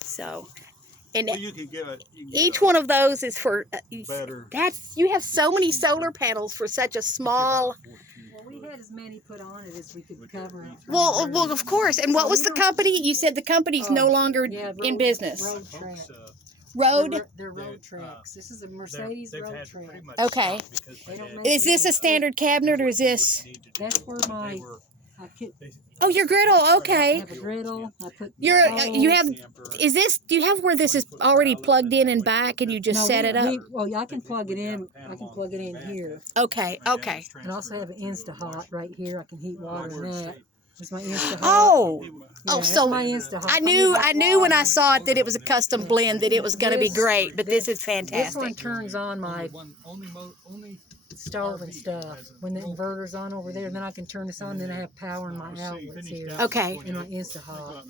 So, and well, you can get each one of those is for better. you have so many solar panels for such a small. Well, we had as many put on it as we could cover. Well, of course. And what was the company? You said the company's no longer in business. Road Track. Road? They're Road Tracks. This is a Mercedes Road Track. Okay. Is this a standard cabinet or is this? That's where my. Oh, your griddle. Okay. I have a griddle. I put. You have. Is this? Do you have where this is already plugged in and back, and you just set it up? Well, yeah, I can plug it in. I can plug it in here. Okay. Okay. And I also have an Insta-Hot right here. I can heat water in that. It's my Insta-Hot. Oh. Yeah, oh, so my Insta-Hot. I knew when I saw it that it was a custom blend that it was going to be great. But this is fantastic. This one turns on my stove and stuff when the inverter's on over there, and then I can turn this on. Then I have power in my outlets here. Okay. In my Insta-Hot.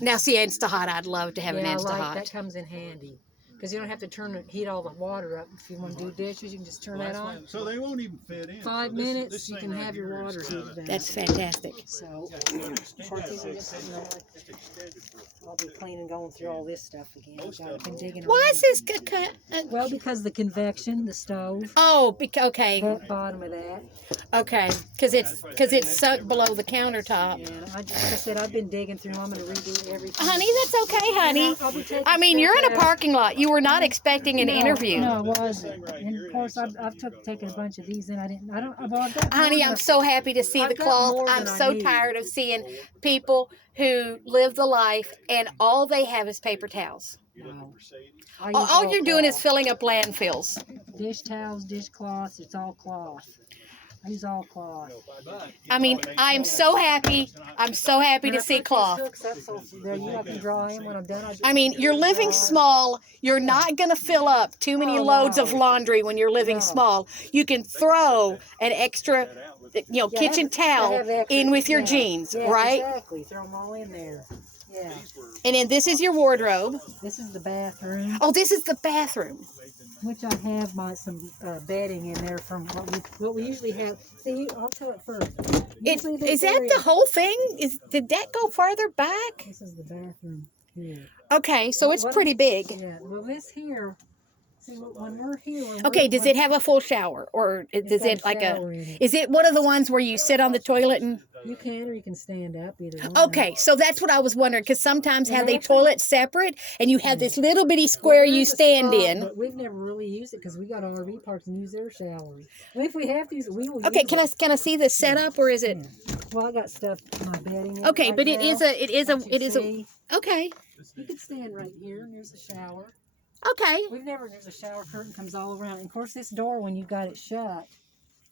Now, see, Insta-Hot, I'd love to have an Insta-Hot. That comes in handy. Because you don't have to heat all the water up. If you want to do dishes, you can just turn that on. So they won't even fit in. 5 minutes, you can have your water heated up. That's fantastic. So, of course, these are just, I'll be cleaning, going through all this stuff again. I've been digging Why is this well, because the convection, the stove. Oh, okay. That bottom of that. Okay, because it's sunk below the countertop. Yeah, like I said, I've been digging through. I'm going to redo everything. Honey, that's okay, honey. I mean, you're in a parking lot. You were not expecting an interview. No, it wasn't. And of course, I've taken a bunch of these, and Honey, I'm so happy to see the cloth. I'm so tired of seeing people who live the life and all they have is paper towels. No. All you're doing is filling up landfills. Dish towels, dishcloths, it's all cloth. I use all cloth. I mean, I'm so happy. I'm so happy to see cloth. I mean, you're living small. You're not going to fill up too many loads of laundry when you're living small. You can throw an extra, kitchen towel in with your jeans, right? Exactly. Throw them all in there. Yeah. And then this is your wardrobe. This is the bathroom. Oh, this is the bathroom. Which I have some bedding in there from what we usually have. See, I'll tell it first. Is that the whole thing? Did that go farther back? This is the bathroom here. Okay, so it's pretty big. Yeah. Well, this here. See, when we're here. Okay, does it have a full shower, or is it like is it one of the ones where you sit on the toilet and? You can, or you can stand up, either one. Okay, so that's what I was wondering, because sometimes have they toilets separate, and you have this little bitty square you stand in. But we've never really used it because we got RV parks and use their showers. And if we have to use it, we will. Okay, can I see the setup, or is it? Yeah. Well, I got stuff in my bedding. Okay, but it is a. Okay. You could stand right here, and there's a shower. Okay. There's a shower curtain comes all around. And of course, this door, when you got it shut,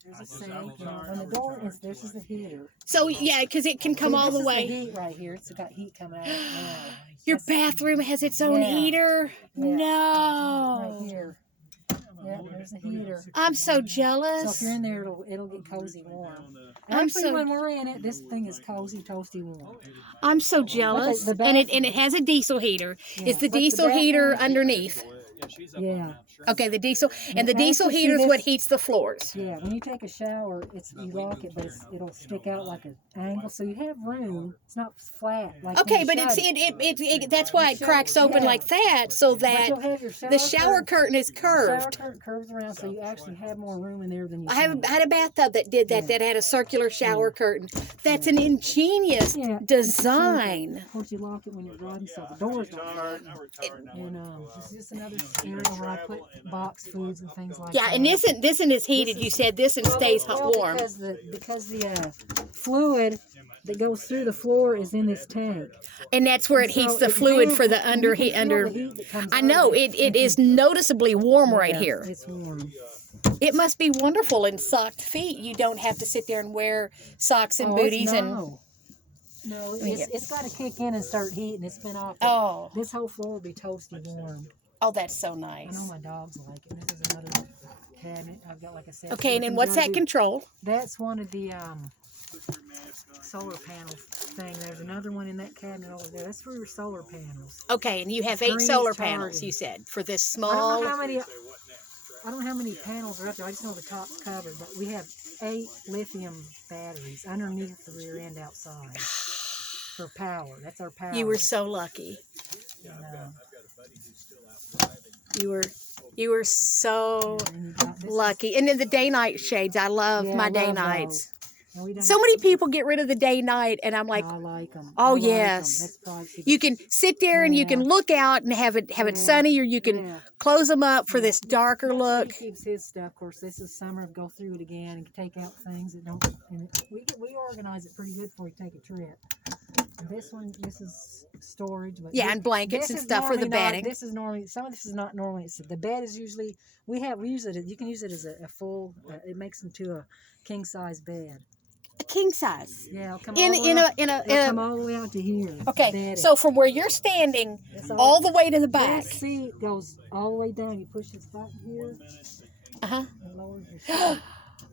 there's a sink. And the door this is the heater. So, yeah, because it can come all the way. This is the heat right here. It's got heat coming out. Your bathroom has its own heater? Yeah. No. Right here. Yeah, there's a heater. I'm so jealous. So if you're in there, it'll get cozy warm. Actually, when we're in it, this thing is cozy, toasty warm. I'm so jealous. And it has a diesel heater. Yeah. Is the diesel heater underneath? Yeah. Okay, the diesel heater is what heats the floors. Yeah, when you take a shower, you lock it, but it'll stick out like an angle, so you have room. It's not flat. Like okay, but that's why it cracks open like that, so that the shower curtain is curved. The shower curtain curves around, so you actually have more room in there than you. I had a bathtub that did that. That had a circular shower curtain. That's an ingenious design. Of course, you lock it when you're driving, so the door's not. This is just another area where I put box foods and things like that. Yeah, and this one is heated. You said this one stays warm. Because the fluid that goes through the floor is in this tank. And that's where it heats the fluid for the under. I know it is noticeably warm right here. It's warm. It must be wonderful in socked feet. You don't have to sit there and wear socks and booties No, it's got to kick in and start heating. It's been off. Oh. This whole floor will be toasty warm. Oh, that's so nice. I know my dogs like it. This is another cabinet. I've got, like I said. Okay, and then what's that control? That's one of the solar panel thing. There's another one in that cabinet over there. That's for your solar panels. Okay, and you have 8 solar panels, you said, for this small. I don't know how many panels are up there. I just know the top's covered, but we have 8 lithium batteries underneath the rear end outside. for power. That's our power. You were so lucky. And, You were so and you got- this is- lucky. And then the day-night shades. I love Yeah, my I day love nights. those. And we done- So many people get rid of the day-night, and I'm like, I like them. oh, yes. That's privacy. you can sit there and you can Yeah. look out and have it Yeah. sunny, or you can Yeah. close them up for Yeah. this darker That's where look. He keeps his stuff. Of course, this is summer. Go through it again and take out things that don't. And we organize it pretty good before we take a trip. And this is storage. But Yeah, and blankets this and is stuff for the normally not- bedding. This is normally some of this is not normally. It's, the bed is usually we use it. You can use it as a full. It makes into a king size bed. A king size. Yeah, it'll come In all the way in out- a in a, it'll in come a all the way out to here. okay. Bedding. So from where you're standing, It's all the way to the back. This seat goes all the way down. You push this button here. Uh-huh. It lowers your seat.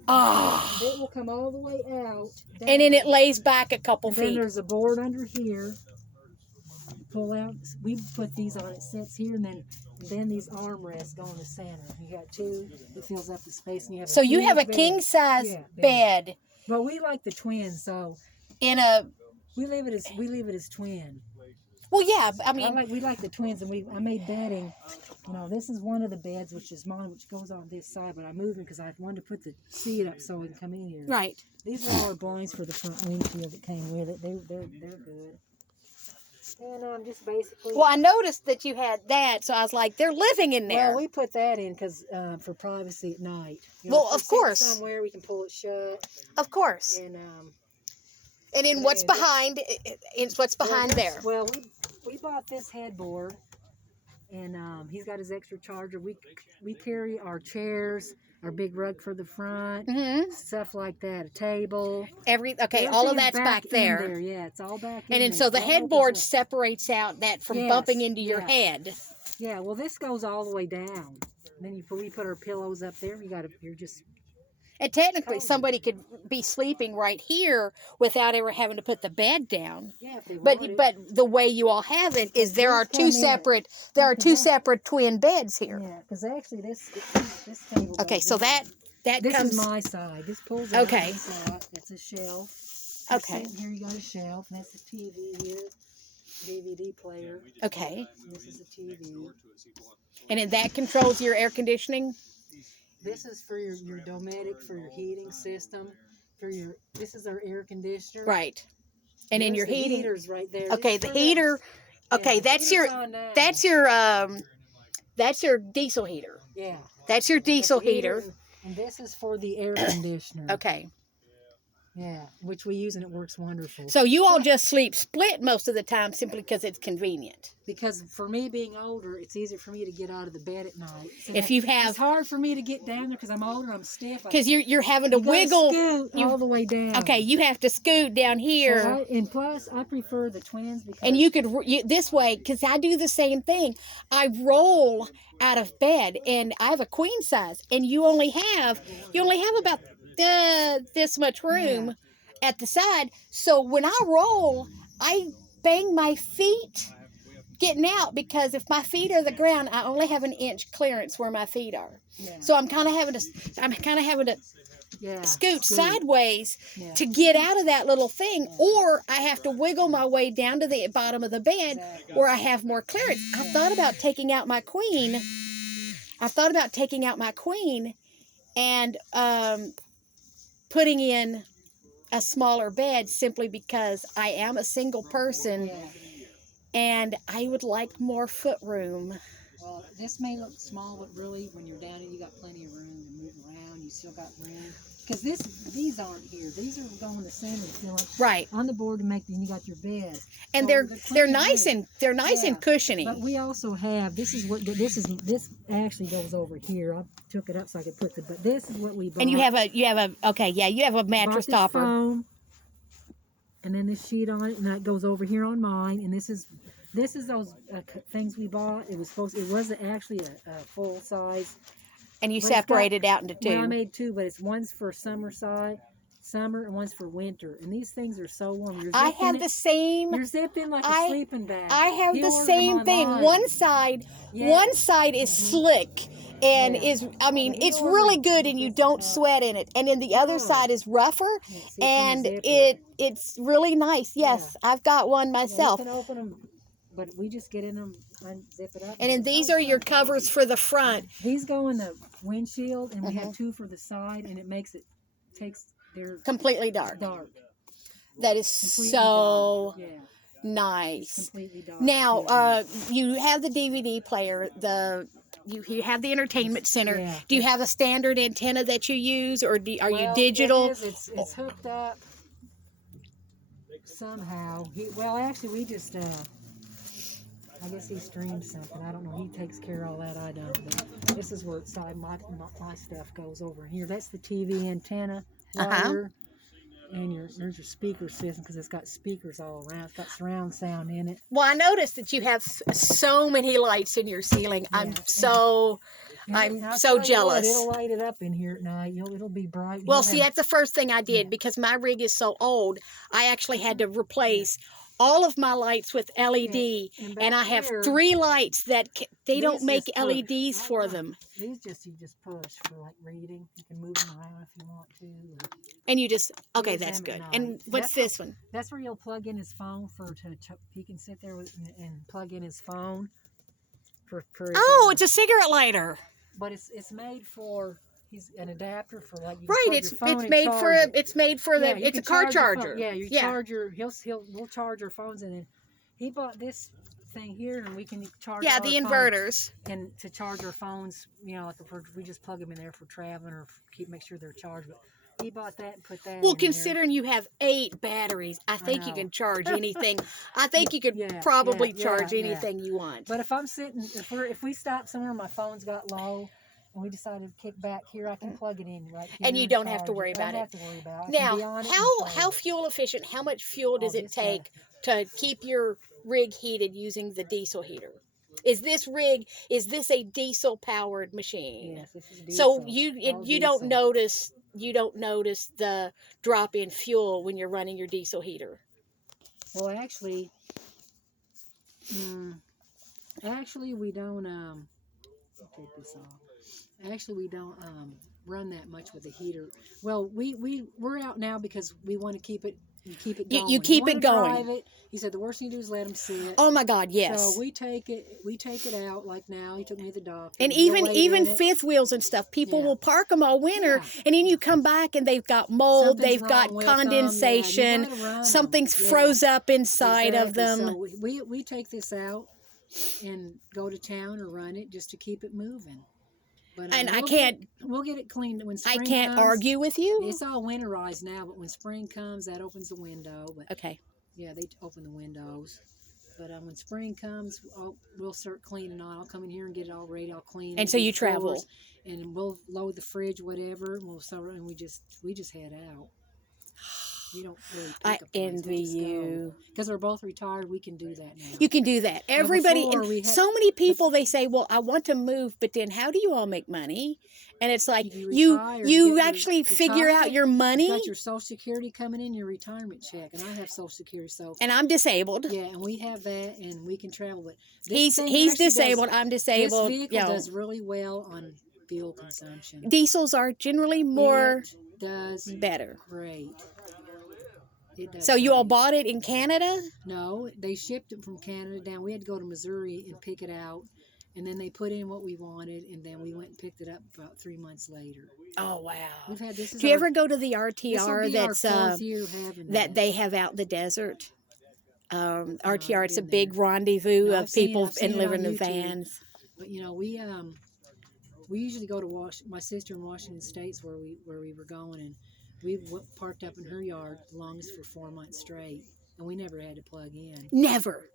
Oh. It will come all the way out. And then it lays back a couple And then feet. there's a board under here. You pull out. We put these on. It sits here, and then these armrests go in the center. You got two. It fills up the space, and you have. So you have a bed. king size Yeah, bed But we like the twins, so in a. we leave it as twin. Well, yeah. I mean, We like the twins, and I made bedding. You know, this is one of the beds, which is mine, which goes on this side. But I moved it because I wanted to put the seat up so we can come in here. right. These are all our blinds for the front windshield that came with it. They're good. And just basically. Well, I noticed that you had that, so I was like, they're living in there. Well, we put that in because for privacy at night. Well, if we're of course. sitting somewhere we can pull it shut. Of course. And And then what's yeah, behind? It's what's behind there. Well, we bought this headboard, and he's got his extra charger. We carry our chairs, our big rug for the front, Mm-hmm. stuff like that, a table. Okay, all of Everything's that's back in there. Yeah, it's all back in And then there. so the It all headboard opens up. separates out that from Yes, bumping into your yeah. head. Yeah, well, this goes all the way down. Then we put our pillows up there. You're just. And technically, Cozy. somebody could be sleeping right here without ever having to put the bed down. Yeah, if they But wanted. but the way you all have it is there are Come in. two separate twin beds here. Yeah, because actually this table. Okay, goes so in. that This comes. is my side. This pulls out. Okay. It's a shelf. Okay. Sitting here you got a shelf, and that's a TV here, DVD player. Okay, And this is a TV. and then that controls your air conditioning. This is for your Dometic for your heating system. This is our air conditioner. Right. And then There's your the heating. heaters right there. Okay, Just the for heater. Okay, yeah, that's heater's your on now. that's your diesel heater. Yeah. That's your That's the diesel heater. And this is for the air conditioner. Okay. Yeah, which we use and it works wonderful. So you all just sleep split most of the time simply because it's convenient. Because for me being older, it's easier for me to get out of the bed at night. So If you it's have, hard for me to get down there because I'm older, I'm stiff. because you're having to You gotta wiggle. scoot all the way down. Okay, you have to scoot down here. So and plus, I prefer the twins because And you could this way, because I do the same thing. I roll out of bed, and I have a queen size, and you only have about this much room at the side. So when I roll, I bang my feet getting out, because if my feet are the ground, I only have an inch clearance where my feet are. Yeah. So I'm kind of having to yeah, scoot sideways Yeah. to get out of that little thing, or I have to wiggle my way down to the bottom of the bed Exactly. where I have more clearance. I've thought about taking out my queen. And putting in a smaller bed, simply because I am a single person Yeah. and I would like more foot room. Well, this may look small, but really, when you're down here, you got plenty of room to move around. You still got room. Because these aren't here. These are going to center. You know, Right. on the board to make. Then you got your bed. And So they're clean nice room. and Yeah. cushiony. But we also have. This actually goes over here. I took it up so I could put but this is what we bought. And you have a mattress Bought this topper. foam, and then this sheet on it, and that goes over here on mine. And this is those things we bought. It was actually a full size. And you But it's got- separate it out into two. Well, I made two, but it's one's for summer, and one's for winter. And these things are so warm. I have the same. You're zipping like I- a sleeping bag. I have You the ordered them same thing. online. One side Yeah. is slick, and Yeah. is, I mean, And he it's really ordered good, and you this don't top. sweat in it. And then the other No. side is rougher, Yeah, see, it's in and a zipper. it's really nice. Yes, I've got one Yeah, myself. you can open them, but we just get in them, unzip it up. And then do it. these are your covers for the front. These go in the windshield, and we Mhm. have two for the side, and it makes it they're Completely dark. dark. That is Completely so dark. Yeah, it's nice. completely dark. Now, yeah. you have the DVD player, you have the entertainment center. Yeah. Do you have a standard antenna that you use, or are you Well, digital? It is. It's hooked up somehow. Actually, we just I guess he streams something. I don't know. He takes care of all that. I don't. But this is where my stuff goes over here. That's the TV antenna wire. And there's your speaker system, because it's got speakers all around. It's got surround sound in it. Well, I noticed that you have so many lights in your ceiling. Yeah, I'm so jealous. It'll light it up in here at night. It'll be bright. Well, see, that's the first thing I did, because my rig is so old. I actually had to replace all of my lights with LED, and I have 3 lights that they don't make LEDs for them. These you just push for like reading. You can move them around if you want to. And you just, okay, Use that's them at good. night. And what's this one? That's where you'll plug in his phone he can sit there and plug in his phone for his, Oh, it's a cigarette lighter. but it's made for. He's an adapter for like you Right, plug it's your phone and made charge for it. it's made for Yeah, the you it's a can car charge your phone. charger. Yeah, charge your we'll charge our phones, and then he bought this thing here, and we can charge Yeah, all the our phones. inverters. And to charge our phones, like we just plug them in there for traveling or make sure they're charged. But he bought that and put that. Well, in there. considering you have 8 batteries, I think you know. can charge anything. I think you could Yeah, probably yeah, charge yeah. anything you want. But if I'm sitting, if we stop somewhere, my phone's got low, and we decided to kick back here, I can plug it in right here. And you don't have to worry about it. Now, how fuel efficient? How much fuel does it take to keep your rig heated using the diesel heater? Is this a diesel powered machine? Yes, this is diesel. So you don't notice the drop in fuel when you're running your diesel heater. Well, actually we don't take this off. Actually, we don't run that much with the heater. Well, we're out now because we want to keep it going. You keep it going. Drive it. He said the worst thing you do is let them sit. Oh my God, yes. So we take it out. Like now, he took me to the doctor. And even fifth wheels and stuff, people will park them all winter, and then you come back and they've got mold, they've got condensation, something's froze up inside of them. So we take this out and go to town or run it just to keep it moving. But, and we'll get it cleaned when spring comes. I can't argue with you. It's all winterized now, but when spring comes, that opens the window. But okay. Yeah, they open the windows. But when spring comes, we'll start cleaning on. I'll come in here and get it all ready. I'll clean. And so you travel. And we'll load the fridge, whatever. And we just head out. We don't really I envy you. Because we're both retired, we can do that now. You can do that. Everybody, so many people, they say, well, I want to move, but then how do you all make money? And it's like, you actually figure out your money. You got your Social Security coming in, your retirement check. And I have Social Security, so. And I'm disabled. Yeah, and we have that, and we can travel. But he's disabled, I'm disabled. This vehicle does really well on fuel consumption. Diesels are generally more better. Great. So you all bought it in Canada? No, they shipped it from Canada down. We had to go to Missouri and pick it out, and then they put in what we wanted, and then we went and picked it up about 3 months later. Oh wow! Do you ever go to the RTR that's that they have out in the desert? RTR, it's a big rendezvous of people and living in vans. But we usually go to my sister in Washington State's where we were going, and we parked up in her yard the longest for 4 months straight, and we never had to plug in. Never.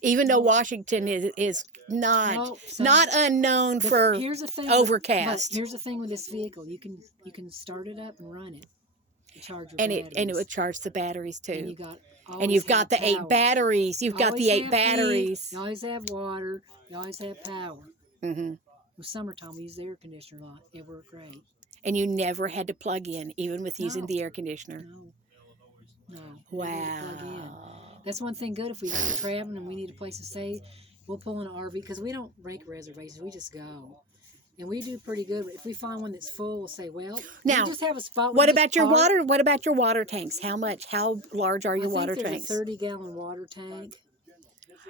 Even though Washington is not unknown for overcast. Here's the thing with this vehicle: you can start it up and run it. Charge your batteries. It would charge the batteries too. And you've got the 8 batteries. You've got the 8 batteries. You always have water. You always have power. Mm-hmm. In the summertime, we use the air conditioner a lot. It worked great. And you never had to plug in, even with using the air conditioner. No. Wow. That's one thing good. If we go traveling and we need a place to stay, we'll pull in an RV because we don't make reservations. We just go. And we do pretty good. If we find one that's full, we'll say, well, Now, we just have a spot. What about your water? What about your water tanks? How large are your water tanks? There's a 30-gallon water tank.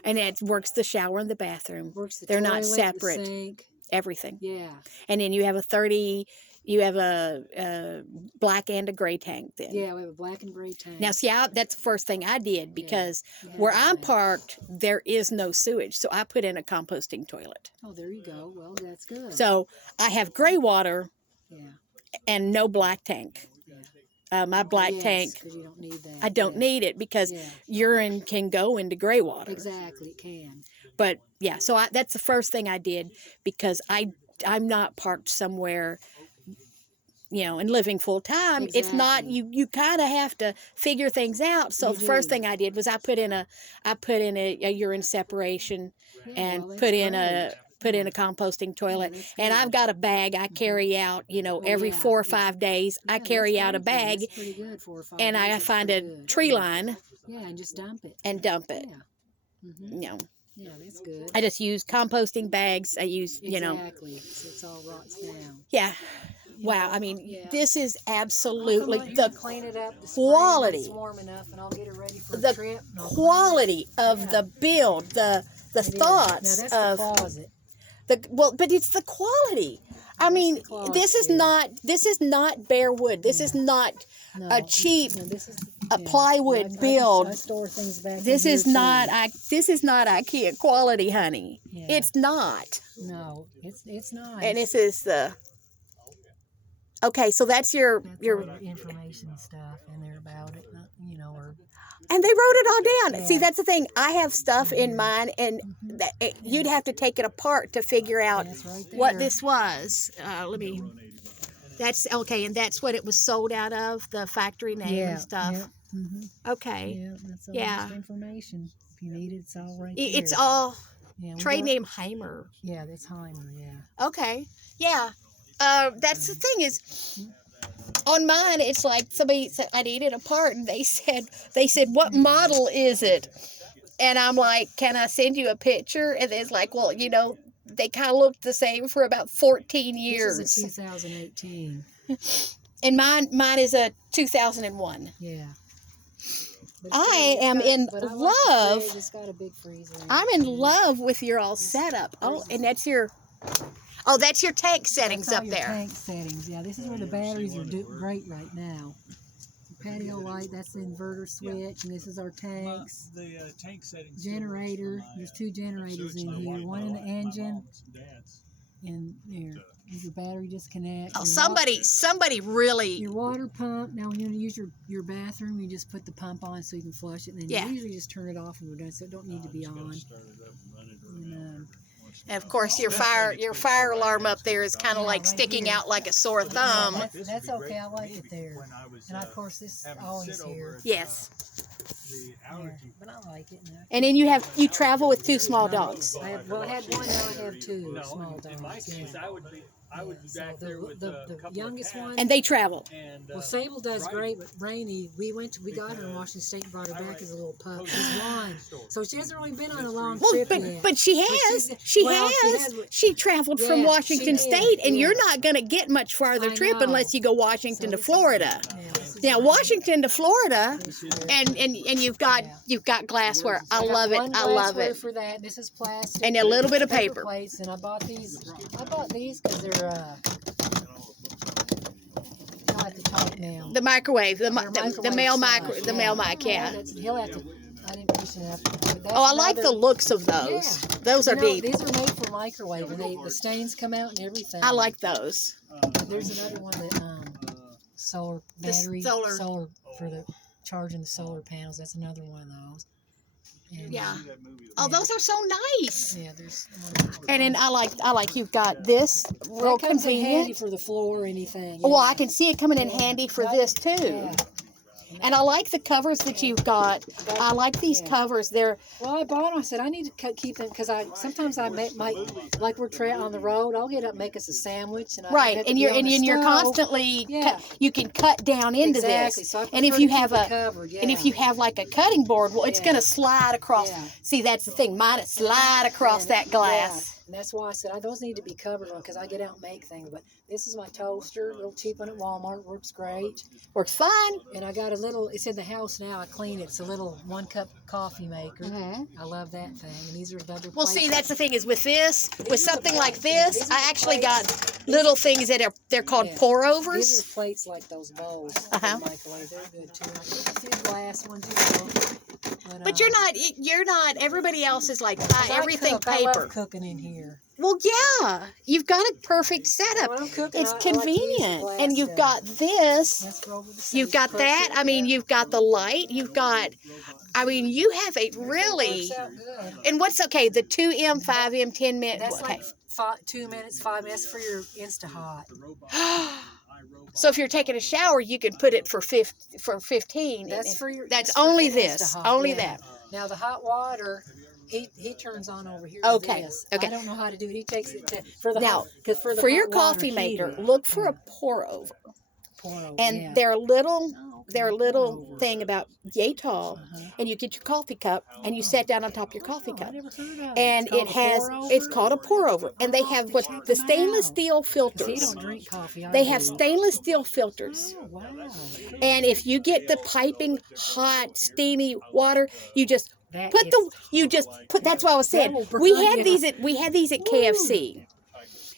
And it works the shower and the bathroom. Works the They're toilet, not separate. the sink. Everything. Yeah. And then you have a black and a gray tank then. Yeah, we have a black and gray tank. Now, see, that's the first thing I did because where I'm parked, there is no sewage. So I put in a composting toilet. Oh, there you go. Well, that's good. So I have gray water and no black tank. My black tank, 'cause you don't need that. I don't need it because urine can go into gray water. Exactly, it can. But yeah, so that's the first thing I did because I'm not parked somewhere, and living full time. Exactly. It's not, you kind of have to figure things out. So the first thing I did was I put in a urine separation and put in a composting toilet. And I've got a bag I carry out, every 4 or 5 days. I carry out a bag. That's pretty good, 4 or 5 and I days, find that's a pretty good. tree line. Yeah, and just dump it. Yeah. Yeah. Yeah, that's good. I just use composting bags. I use, Exactly. So it's all rots down. Yeah. Wow. I mean, this is absolutely the clean it up, the quality. it's warm enough, and I'll get it ready for The a trip. quality of the build, the thoughts now, that's of the closet. but it's the quality. I mean, this is not bare wood. This is not a cheap plywood build. I store things back This in is here, not too. this is not IKEA quality, honey. Yeah. It's not. No, it's nice. And this is the okay. So that's your all the information stuff in there about it, or and they wrote it all down. Yeah. See, that's the thing. I have stuff in mine, and you'd have to take it apart to figure out what this was. That's okay, and that's what it was sold out of, the factory name and stuff. Yeah. Mm-hmm. Okay. Yeah, that's all just information. If you need it, it's all right there. It's all we trade name Heimer. Yeah, that's Heimer, yeah. Okay. Yeah. That's the thing is, on mine, it's like somebody said I needed a part, and they said, what model is it? And I'm like, can I send you a picture? And it's like, well, they kind of looked the same for about 14 years. This is a 2018. And mine is a 2001. Yeah. I am in love. It's got a big freezer. I'm in love with your all setup. Oh, and that's your tank settings That's all up your there. Tank settings. Yeah, this is where the batteries are great right now. The patio light, that's the inverter switch, and this is our tanks. The tank settings. Generator. There's 2 generators in here. One in the engine, and there's your battery disconnect. Oh, somebody really. Your water pump. Now, when you use your bathroom, you just put the pump on so you can flush it, and then you usually just turn it off when we're done, so it don't need to be on. And of course, your fire alarm up there is kind of like sticking out like a sore thumb. That's okay. I like it there. And of course, this is always here. Yes. Yeah, but I like it. And then you travel with 2 small dogs. I had one, now I have 2 small dogs. I would be back there with the youngest one. And they travel. Well, Sable does great, but Rainey, we got her in Washington State and brought her back as a little pup. She's 1, so she hasn't really been on a long trip yet. But she has. She traveled from Washington State, and you're not going to get much farther trip unless you go Washington to Florida. Now, Washington to Florida, and you've got glassware. I love it. I love it. For that, this is plastic. And a little bit of paper. Plates, and I bought these because they're at the top now. The microwave, the mail mic, yeah. He'll have to. I didn't push it up. Oh, I like the looks of those. Yeah. Those are neat. These are made for microwave, and the stains come out and everything. I like those. There's another one that solar battery, solar for the charging the solar panels. That's another one of those. And, oh, those are so nice. Yeah, there's. And then I like you've got this real that comes in handy convenient. for the floor or anything. Well, I can see it coming in handy for this too. Yeah. And I like the covers that you've got. I like these covers. They're Well, I bought them. I said I need to keep them because sometimes I might like we're on the road. I'll get up and make us a sandwich, and right. And you're constantly you can cut down into this. So and if you have covered, and if you have like a cutting board, well, it's going to slide across. See, that's the thing. Mine it slide across that glass. And that's why I said those need to be covered on because I get out and make things. But this is my toaster, a little cheap one at Walmart. Works great. Works fine. And I got a little, it's in the house now. I clean it. It's a little 1-cup coffee maker. Mm-hmm. I love that thing. And these are the other Well, plates. see, that's the thing is with this, with something like this, I actually got little things that they're called pour These overs. are plates like those bowls. Uh-huh. Microwave. They're good too. A few glass ones. But you're not, everybody else is like, buy everything I paper. love cooking in here. Well, yeah, you've got a perfect setup. When I'm cooking, It's I like to use convenient. glass And you've stuff. got this. That's for over the You've sink. got that. I mean, you've got the light. You've got, I mean, you have a really, Works out good. and what's okay, the 2M, 5M, 10 minute. That's Okay. like 2 minutes, 5 minutes for your Insta Hot. So if you're taking a shower, you can put it for 15. That's for your. That's for only your this. Insta-Hot, Only yeah. that. Now the hot water, he turns on over here. Okay, To this. okay. I don't know how to do it. He takes it to for the Now, hot, 'cause for the For hot your water coffee maker, heater. look for a pour over. Pour over, And yeah. they're little. Oh, okay, They're a pour little over. thing about yay tall, Uh-huh. and you get your coffee cup and you set down on top of your coffee Oh, I cup. never heard of And It's it has, it's called a pour over, and they have what the stainless steel He filters. don't drink coffee. I They do. have stainless steel filters, Oh, wow. and if you get the piping hot, steamy water, you just That put is the you just put. That's what I was saying. That will We burn had you. these at KFC.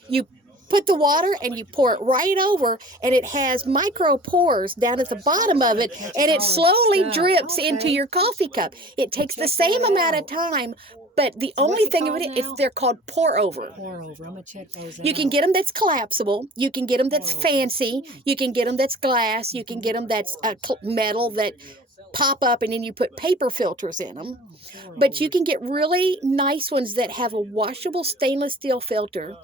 You put the water and you pour it right over, and it has micro pores down at the bottom of it, and it slowly drips into Okay. your coffee cup. It takes the Check same that amount of out. time, but the So what's only it thing called about it is now? they're called pour over. Pour over. I'm gonna check those out. You can get them that's collapsible. You can get them that's Pour over. fancy. You can get them that's glass. You can get them that's metal that pop up, and then you put paper filters in them. Oh, pour But you over. can get really nice ones that have a washable stainless steel filter,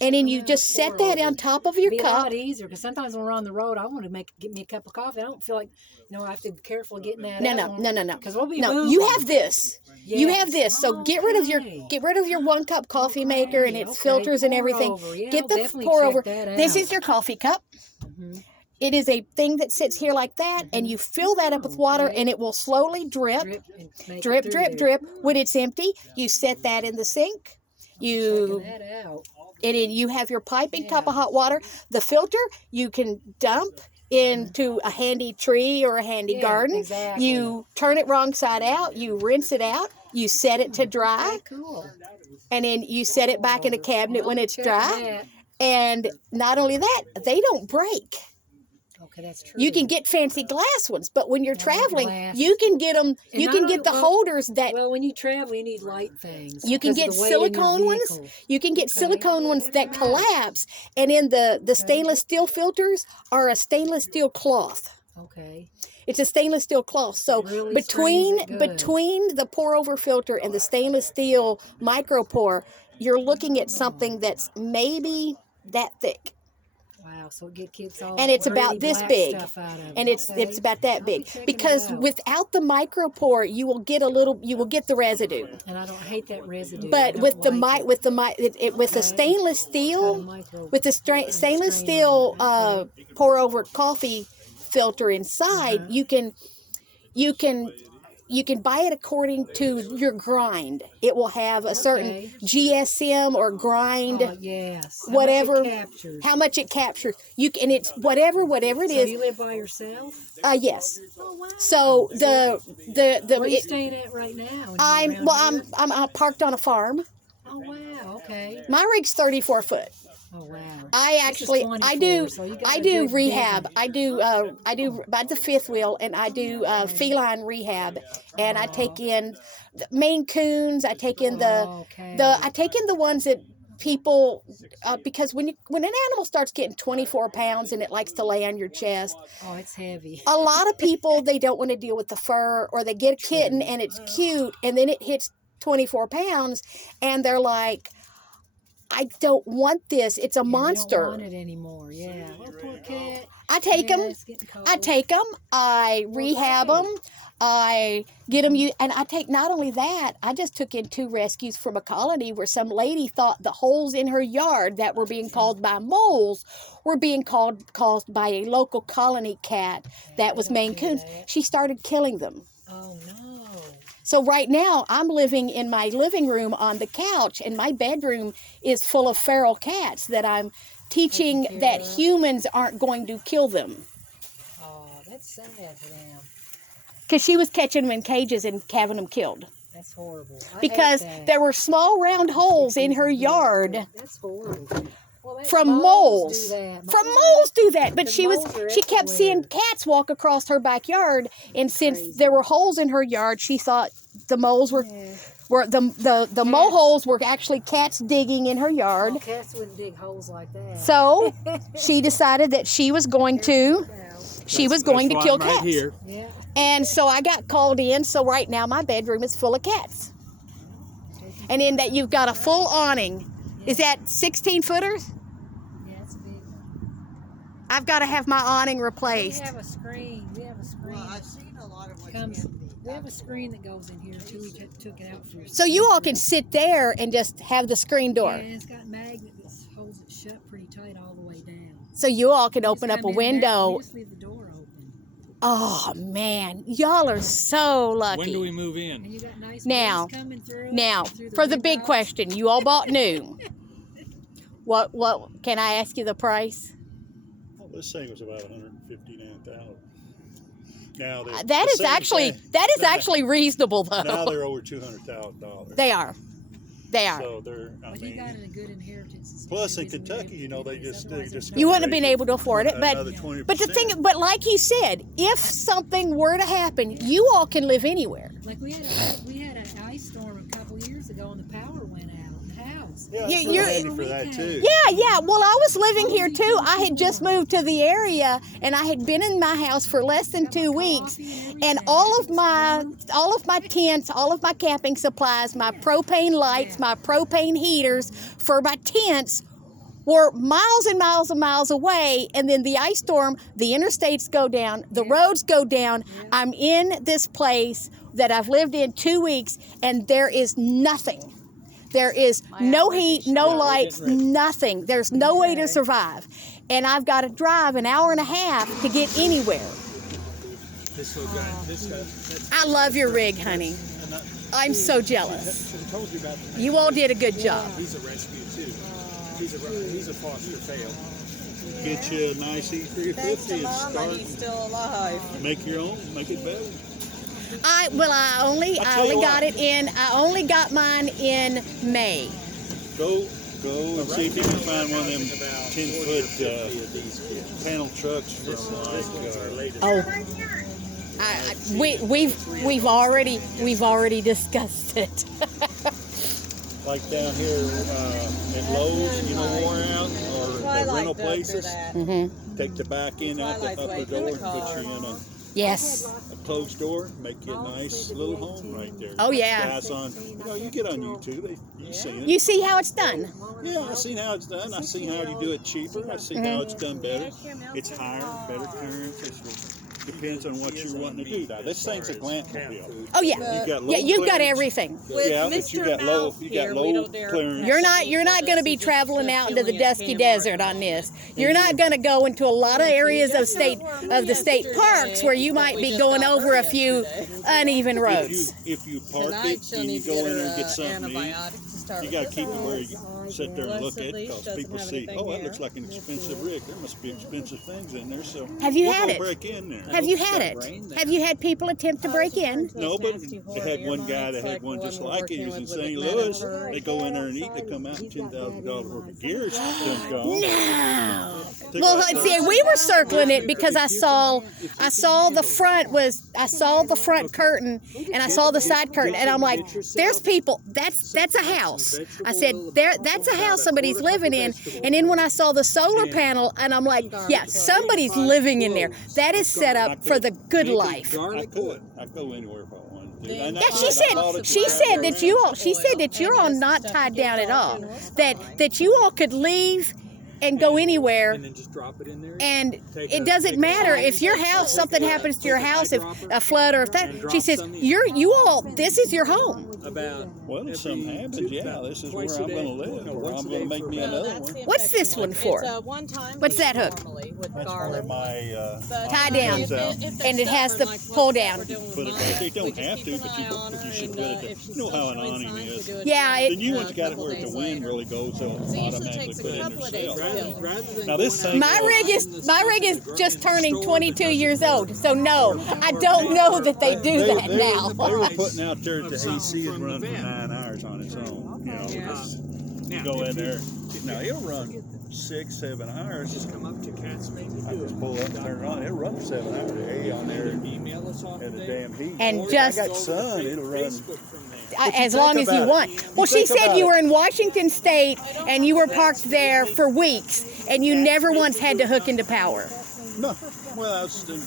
and then you just set that on top of your Be a cup. lot easier because sometimes when we're on the road, I want to get me a cup of coffee. I don't feel like, I have to be careful getting that. No. Because we'll be No, moving. you have this. You have Yes. this. So get rid of your Okay. 1-cup coffee maker and its Okay, filters and pour everything. over. Yeah, Get I'll the definitely pour check over. that This out. is your coffee cup. Mhm. It is a thing that sits here like that, and you fill that up with water, Okay. and it will slowly drip, Drip, and make it drip, through drip, there. drip. When it's empty, you set that in the sink. You Checking that out. and then you have your piping cup of hot water. The filter you can dump into a handy tree or a handy Yeah, garden. exactly. You turn it wrong side out. You rinse it out. You set it to dry, Okay, cool. and then you set it back in a cabinet when it's Check dry. that. And not only that, they don't break. Okay, that's true. You can get fancy glass ones, but when you're Yeah, traveling, glass. you can get them. And You not can only- get the well- holders that Well, when you travel, you need light things. you can because get of the weight in your silicone ones. vehicle. You can get Okay. silicone ones that collapse, and in the stainless steel filters are a stainless steel cloth. Okay. It's a stainless steel cloth. So Really between strains it good. between the pour over filter and the stainless steel micro pour, you're looking at something that's maybe that thick. Wow, so it gets all And it's dirty about this black big. stuff out of it. And it's Okay. about that I'll be big. checking Because it out. without the micro pour, you will get the residue. And I don't hate that residue. I But don't with the like it. with the stainless steel, with the stainless steel pour over coffee filter inside, Uh-huh. you can buy it according to your grind. It will have a certain Okay. GSM or grind, Oh, yes. How much it whatever, captures. how much it captures. And it's whatever it So is. you live by yourself? Yes. Oh, wow. So Where are you it, staying at right now? I'm parked on a farm. Oh, wow. Okay. My rig's 34 foot. Oh, wow. I This is actually, 24, so you got I a do good rehab. business. I do by the fifth wheel, and I do feline rehab, and I take in the Maine Coons. I take in Okay. I take in the ones that people because when an animal starts getting 24 pounds and it likes to lay on your chest, Oh, it's heavy. a lot of people they don't want to deal with the fur, or they get a kitten and it's cute, and then it hits 24 pounds, and they're like, I don't want this. It's a Yeah, monster. You don't want it anymore. Yeah. Oh, poor cat. I take Yeah, them. it's getting cold. I take them. I rehab them. I get them. And I take not only that. I just took in 2 rescues from a colony where some lady thought the holes in her yard that were being caused by moles were being caused by a local colony cat that was Maine Coons. She started killing them. Oh, no. So right now, I'm living in my living room on the couch, and my bedroom is full of feral cats that I'm teaching Taking care that of. humans aren't going to kill them. Oh, that's sad for them. Because she was catching them in cages and having them killed. That's horrible. I hate Because that. there were small round holes in her yard That's horrible. Well, from moles. do that. From moles do that. But Because she moles are kept seeing everywhere. cats walk across her backyard, and since Crazy. there were holes in her yard, she thought the moles were Yeah. the mole holes were actually cats digging in her yard. Oh, cats wouldn't dig holes like that. So she decided that she was going to That's kill why I'm cats. right here. Yeah. And so I got called in. So right now my bedroom is full of cats. And in that you've got a full awning. Is that 16 footers? Yeah, it's a big one. I've got to have my awning We replaced. have a screen. We have a screen. Well, I've seen a lot of what's Comes, empty. we have a screen that goes in here too. We took it out for. So you all can sit there and just have the screen door. Yeah, it's got magnet that holds it shut pretty tight all the way down. So you all can We open just up come a in there, window. We just leave the door open. Oh man, y'all are so lucky. When do we move in? And you got nice Now- breeze coming through. Now, through for the big windows. question, you all bought new. What can I ask you the price? Well, this thing was about 159,000. Now That the is same actually thing- actually reasonable now though. they're over $200,000. They are. So they're. I But you got mean, a good inheritance. plus in Kentucky, you know, they just You wouldn't have been able to afford it, but another 20%. but like he said, if something were to happen, you all can live anywhere. Like we had an ice storm a couple years ago, and the power went out in the house. Yeah, You- it's real you're- handy for that too. Yeah. Well, I was living here too. I had just moved to the area, and I had been in my house for less than 2 weeks. And all of my tents, all of my camping supplies, my propane lights, my propane heaters for my tents were miles and miles and miles away. And then the ice storm, the interstates go down, the roads go down. I'm in this place that I've lived in 2 weeks, and there is nothing. There is no heat, no lights, nothing. There's no way to survive. And I've got to drive an hour and a half to get anywhere. This guy. I love your rig, honey. I'm so jealous. I told you about the You all did a good job. He's a rescue too. He's a foster fail. Get you a nice E350 and start. He's still alive. Make your own. Make it better. I only got mine in May. Go and see if you can find one of them 10-foot panel trucks from We've already discussed it. like down here at Lowe's, you know, worn out, or at Twilight rental does places. that. Mm-hmm. Take the back end out the Twilight's upper waiting in door the and put car. you in a Yes. closed door, make you a nice little home right there. Oh, yeah. Guys on, you get on YouTube, you see it. You see how it's done. Yeah, I seen how it's done. I seen how you do it cheaper. I seen how it's done better. It's higher, better clearance. It depends on what you're wanting to do. Now, this thing's a glampmobile. Oh yeah. You got low Yeah, you've got clearance. everything. With Yeah, but you Mr. got low. Mouth You here, got we low don't dare clearance. You're not going to be traveling out into the dusky desert on this. You're not going to go into a lot of areas of the state parks where you might be going over a few uneven roads. If you park Tonight it she'll and you need to go get in there her and get something to eat, antibiotics to start you with. got to keep it where you sit there and look at it, Blessed because leaf people doesn't have see, anything oh, that here. looks like an expensive rig. There must be expensive things in there. So Have you we'll had go it? break in there. Have you had it? Have you had people attempt to break in? No, but they had one guy that had one just like it. He was in St. Louis. They go in there and eat. They come out and $10,000 worth of gear is done gone. No. They Well, got see, we were circling it because I saw the front curtain and I saw the side curtain, and I'm like, there's people. That's a house. I said, that's a house somebody's living in. And then when I saw the solar panel, and I'm like, yeah, somebody's living in there. That is set up for the good life. I go anywhere if I want to. Yeah, she said that you all, she said that you're all not tied down at all. That you all could leave and go anywhere. And then just drop it in there. And Take it a- doesn't take a matter line, if your house, something happens to your house, if a flood or a thing. She says, you all, this is your home. About Well, if something every happens, two- yeah, this is twice where a I'm day. going to live, No, or once I'm a going to day make for- me No, another That's one. the What's this infection one for? It's a one-time What's use that hook? normally with That's garlic. where my But, Tie down. comes out. And it has the pull down. Put it right there. You don't have to, but you should put it. You know how an awning is. Yeah, The new one's got it where if the wind really goes, so it'll So it usually automatically takes put a it in couple of days yourself. to fill it. rather than Now, this going thing- out My rig is just turning 22 years old, so no, I don't know that they do that now. They were putting out there that the AC is running for 9 hours on its own. You know, you go in there. Now it'll run 6, 7 hours. Just come up to Cat's maybe I do just it. pull up, turn it on. It'll run for 7 hours. Hey, on there Email us off at the today. damn heat. And Or just- I got sun. It'll run. Facebook from there. As long as you about it. want. Well, she think said about you it. were in Washington State and you were parked there for weeks and you never once had to hook into power. No, well, I was And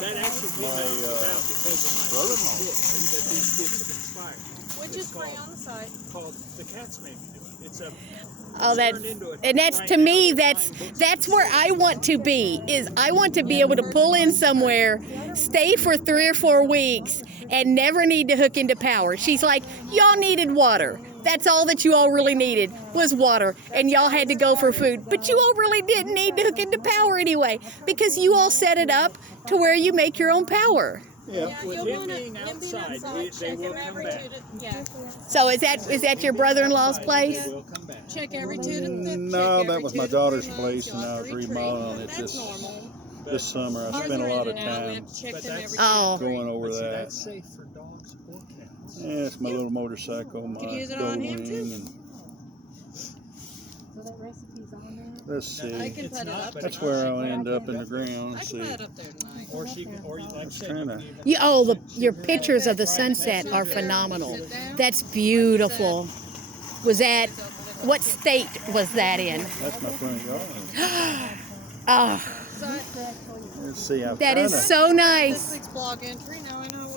that actually came My, about because of my brother-in-law. book that these kids have inspired. Which is free on the site. Called The Cats Made Me Do It. It's a Oh, that's to me, that's where I want to be. Is I want to be able to pull in somewhere, stay for 3 or 4 weeks, and never need to hook into power. She's like, y'all needed water. That's all that you all really needed was water, and y'all had to go for food. But you all really didn't need to hook into power anyway, because you all set it up to where you make your own power. yeah. With You'll him wanna- being him outside, they check will him come every back. 2 to, yeah. So is that your brother-in-law's place? They will come back. Check every 2 to 3. No, that was my daughter's place, and I was remodeling it That's this normal. this summer. I Ours spent a are lot in of and out. We time have to check But them that's- every Oh. going over But see, that. that's safe for dogs or cats. Yeah, it's my little motorcycle, my Could use it gold on him, wing, too. and So that recipe's on there? let's I see. can It's put it not, up. but That's it- where I'll end up in the ground. I Let's can see. put it up there tonight. Or she can, or you like I said, Kinda. you can even- Your pictures of the sunset are phenomenal. That's beautiful. Was that, what state was that in? That's my front yard. Oh, Let's see. I'm that is trying to- so This nice. week's blog entry. Now I know